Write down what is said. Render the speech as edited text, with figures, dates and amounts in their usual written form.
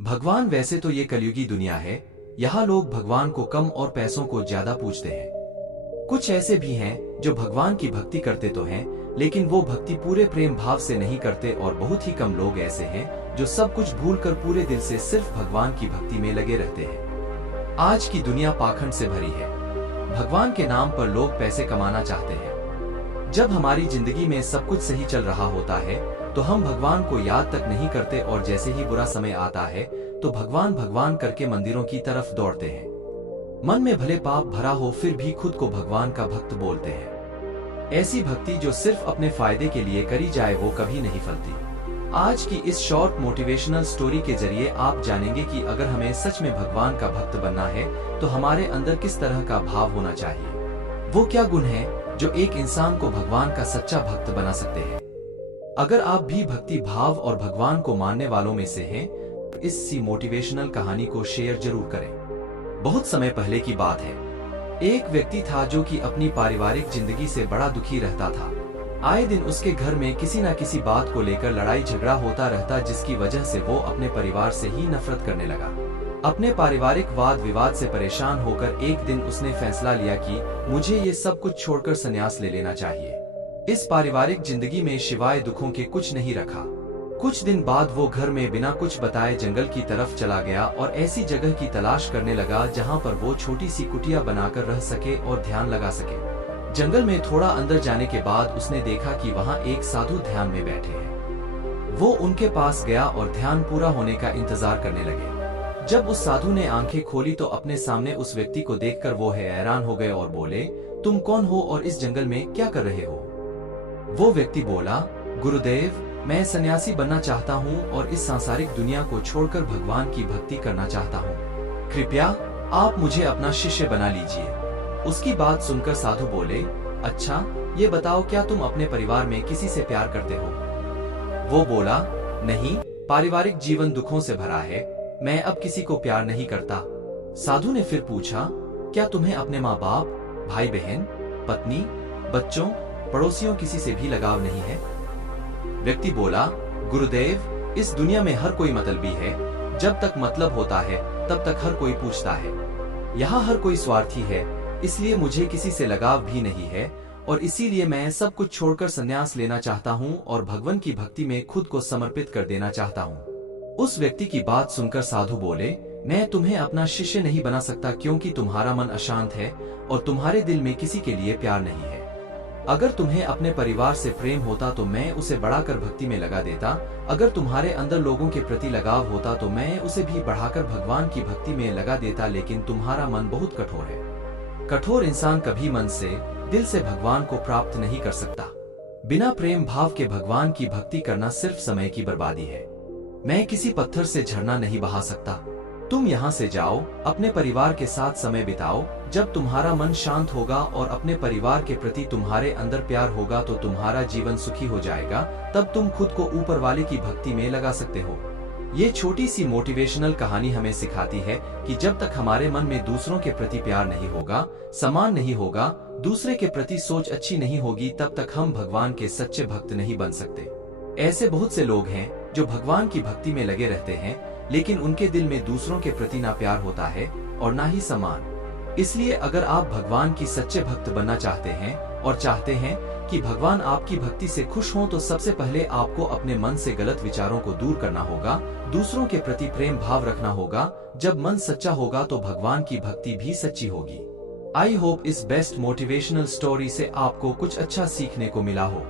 भगवान वैसे तो ये कलयुगी दुनिया है। यहाँ लोग भगवान को कम और पैसों को ज्यादा पूजते हैं। कुछ ऐसे भी हैं जो भगवान की भक्ति करते तो हैं, लेकिन वो भक्ति पूरे प्रेम भाव से नहीं करते, और बहुत ही कम लोग ऐसे हैं जो सब कुछ भूलकर पूरे दिल से सिर्फ भगवान की भक्ति में लगे रहते हैं। आज की दुनिया पाखंड से भरी है। भगवान के नाम पर लोग पैसे कमाना चाहते हैं। जब हमारी जिंदगी में सब कुछ सही चल रहा होता है तो हम भगवान को याद तक नहीं करते, और जैसे ही बुरा समय आता है तो भगवान भगवान करके मंदिरों की तरफ दौड़ते हैं। मन में भले पाप भरा हो फिर भी खुद को भगवान का भक्त बोलते हैं। ऐसी भक्ति जो सिर्फ अपने फायदे के लिए करी जाए वो कभी नहीं फलती। आज की इस शॉर्ट मोटिवेशनल स्टोरी के जरिए आप जानेंगे कि अगर हमें सच में भगवान का भक्त बनना है तो हमारे अंदर किस तरह का भाव होना चाहिए। वो क्या गुण है जो एक इंसान को भगवान का सच्चा भक्त बना सकते हैं। अगर आप भी भक्ति भाव और भगवान को मानने वालों में से हैं, तो इस मोटिवेशनल कहानी को शेयर जरूर करें। बहुत समय पहले की बात है। एक व्यक्ति था जो कि अपनी पारिवारिक जिंदगी से बड़ा दुखी रहता था। आए दिन उसके घर में किसी न किसी बात को लेकर लड़ाई झगड़ा होता रहता, जिसकी वजह से वो अपने परिवार से ही नफरत करने लगा। अपने पारिवारिक वाद विवाद से परेशान होकर एक दिन उसने फैसला लिया कि मुझे ये सब कुछ छोड़कर संन्यास ले लेना चाहिए। इस पारिवारिक जिंदगी में सिवाय दुखों के कुछ नहीं रखा। कुछ दिन बाद वो घर में बिना कुछ बताए जंगल की तरफ चला गया और ऐसी जगह की तलाश करने लगा जहां पर वो छोटी सी कुटिया बनाकर रह सके और ध्यान लगा सके। जंगल में थोड़ा अंदर जाने के बाद उसने देखा कि वहां एक साधु ध्यान में बैठे हैं। वो उनके पास गया और ध्यान पूरा होने का इंतजार करने लगे। जब उस साधु ने आंखें खोली तो अपने सामने उस व्यक्ति को देखकर वो हैरान हो गए और बोले, तुम कौन हो और इस जंगल में क्या कर रहे हो? वो व्यक्ति बोला, गुरुदेव, मैं सन्यासी बनना चाहता हूँ और इस सांसारिक दुनिया को छोड़कर भगवान की भक्ति करना चाहता हूँ। कृपया आप मुझे अपना शिष्य बना लीजिए। उसकी बात सुनकर साधु बोले, अच्छा, ये बताओ क्या तुम अपने परिवार में किसी से प्यार करते हो? वो बोला, नहीं, पारिवारिक जीवन दुखों से भरा है, मैं अब किसी को प्यार नहीं करता। साधु ने फिर पूछा, क्या तुम्हें अपने माँ बाप, भाई बहन, पत्नी, बच्चों, पड़ोसियों किसी से भी लगाव नहीं है? व्यक्ति बोला, गुरुदेव, इस दुनिया में हर कोई मतलबी है। जब तक मतलब होता है तब तक हर कोई पूछता है। यहाँ हर कोई स्वार्थी है, इसलिए मुझे किसी से लगाव भी नहीं है, और इसीलिए मैं सब कुछ छोड़कर संन्यास लेना चाहता हूँ और भगवान की भक्ति में खुद को समर्पित कर देना चाहता हूँ। उस व्यक्ति की बात सुनकर साधु बोले, मैं तुम्हें अपना शिष्य नहीं बना सकता क्योंकि तुम्हारा मन अशांत है और तुम्हारे दिल में किसी के लिए प्यार नहीं है। अगर तुम्हें अपने परिवार से प्रेम होता तो मैं उसे बढ़ाकर भक्ति में लगा देता। अगर तुम्हारे अंदर लोगों के प्रति लगाव होता तो मैं उसे भी बढ़ाकर भगवान की भक्ति में लगा देता, लेकिन तुम्हारा मन बहुत कठोर है। कठोर इंसान कभी मन से, दिल से भगवान को प्राप्त नहीं कर सकता। बिना प्रेम भाव के भगवान की भक्ति करना सिर्फ समय की बर्बादी है। मैं किसी पत्थर से झरना नहीं बहा सकता। तुम यहाँ से जाओ, अपने परिवार के साथ समय बिताओ। जब तुम्हारा मन शांत होगा और अपने परिवार के प्रति तुम्हारे अंदर प्यार होगा तो तुम्हारा जीवन सुखी हो जाएगा। तब तुम खुद को ऊपर वाले की भक्ति में लगा सकते हो। ये छोटी सी मोटिवेशनल कहानी हमें सिखाती है कि जब तक हमारे मन में दूसरों के प्रति प्यार नहीं होगा, सम्मान नहीं होगा, दूसरे के प्रति सोच अच्छी नहीं होगी, तब तक हम भगवान के सच्चे भक्त नहीं बन सकते। ऐसे बहुत से लोग हैं जो भगवान की भक्ति में लगे रहते हैं, लेकिन उनके दिल में दूसरों के प्रति ना प्यार होता है और ना ही सम्मान। इसलिए अगर आप भगवान की सच्चे भक्त बनना चाहते हैं और चाहते हैं कि भगवान आपकी भक्ति से खुश हों, तो सबसे पहले आपको अपने मन से गलत विचारों को दूर करना होगा, दूसरों के प्रति प्रेम भाव रखना होगा। जब मन सच्चा होगा तो भगवान की भक्ति भी सच्ची होगी। आई होप इस बेस्ट मोटिवेशनल स्टोरी से आपको कुछ अच्छा सीखने को मिला हो।